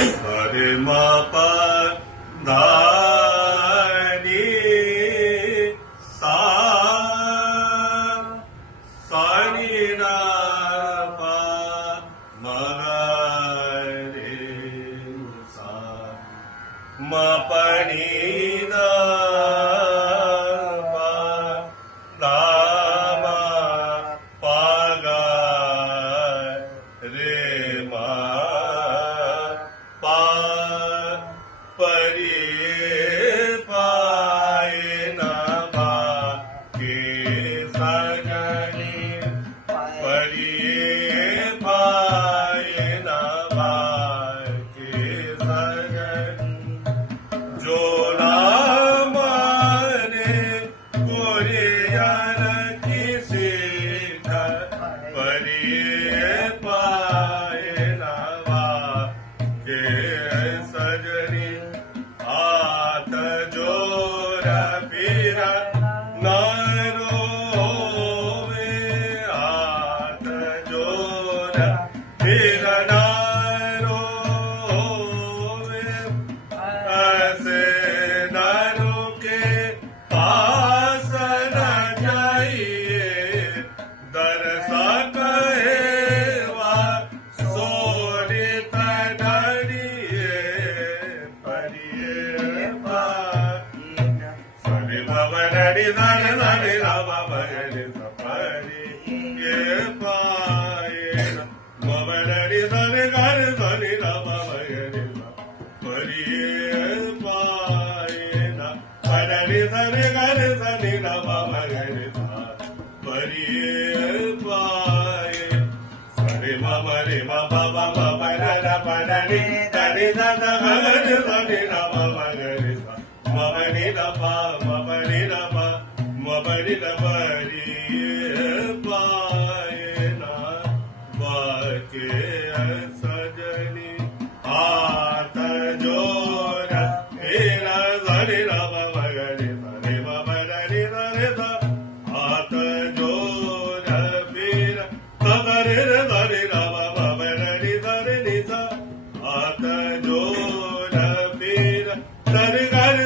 हरे मा पा धा नी सा सा नी ना पा मा रे सा मा पा नी दा पा धा मा पा गा रे मा पा परी पाय ना भा के सगणी परी पाय ना भा के सगणी जो नाम ने कोरियन की सीठ परी पाय ना भा के सजनी हाथ जोर फिर न रोवे हाथ जोर फिर न रोवे ऐसे ननु के पास न जाइए दरसा कहेवा सोनित डरिए परिए पा सरि भवनरि धन धनि रामा भगनि सपरि ये पाए भवनरि धन घर धनि रामा भगनि सपरि ये पाए ना भवनरि धन घर धनि रामा भगनि सपरि ये पाए सरि मम रे म बाबा मम र पडनि तनि धन भगनि धनि रामा भगनि ममनि न पा ममनि न पा ममनि न परि पाए ना बाके सजनी हाथ जोर फिर धरि राम भगनि धरि ममनि धरि ध हाथ जोर फिर धरि धरि राम ममनि धरि निध हाथ जोर फिर धरि घर